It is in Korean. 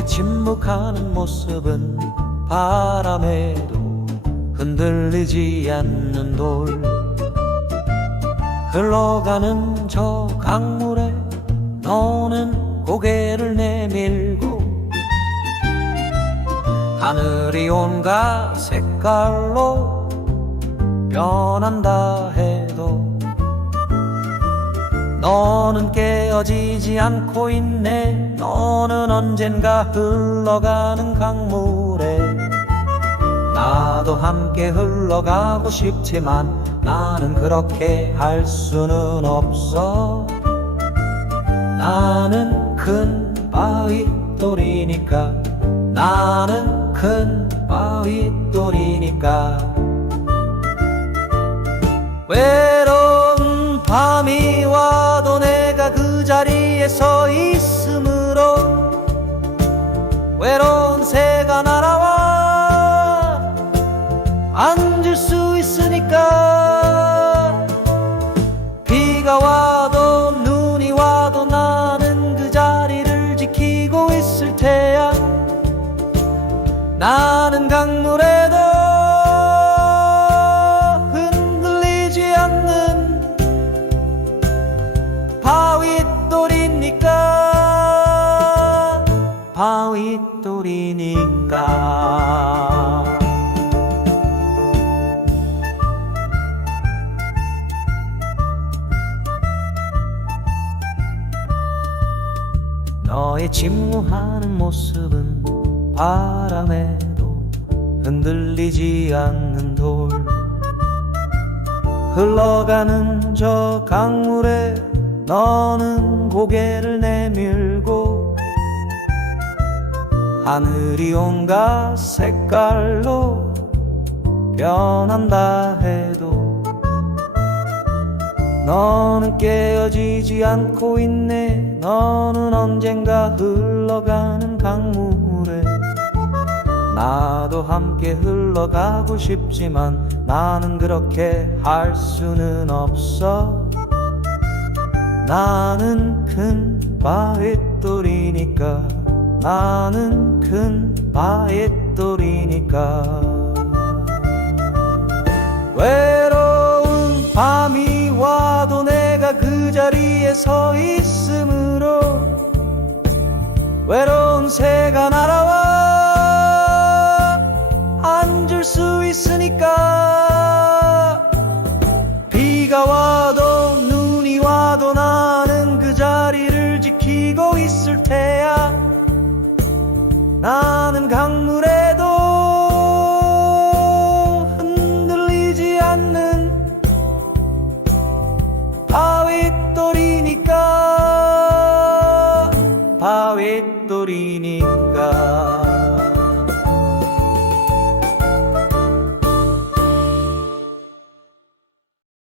너의 침묵하는 모습은 바람에도 흔들리지 않는 돌. 흘러가는 저 강물에 너는 고개를 내밀고 하늘이 온갖 색깔로 변한다 해도 너는 깨어지지 않고 있네. 너는 언젠가 흘러가는 강물에. 나도 함께 흘러가고 싶지만 나는 그렇게 할 수는 없어. 나는 큰 바위 돌이니까. 나는 큰 바위 돌이니까. 외 서 있으므로 외로운 새가 날아와 앉을 수 있으니까. 비가 와도 눈이 와도 나는 그 자리를 지키고 있을 테야. 나 윗돌이니까. 너의 침무하는 모습은 바람에도 흔들리지 않는 돌. 흘러가는 저 강물에 너는 고개를 내밀고 하늘이 온갖 색깔로 변한다 해도 너는 깨어지지 않고 있네. 너는 언젠가 흘러가는 강물에. 나도 함께 흘러가고 싶지만 나는 그렇게 할 수는 없어. 나는 큰 바윗돌이니까 나는 큰 바윗돌이니까. 외로운 밤이 와도 내가 그 자리에 서 있으므로 외로운 새가 날아와 앉을 수 있으니까. 비가 와도 눈이 와도 나는 그 자리를 지키고 있을 테야 나는 강물에도 흔들리지 않는 바윗돌이니까 바윗돌이니까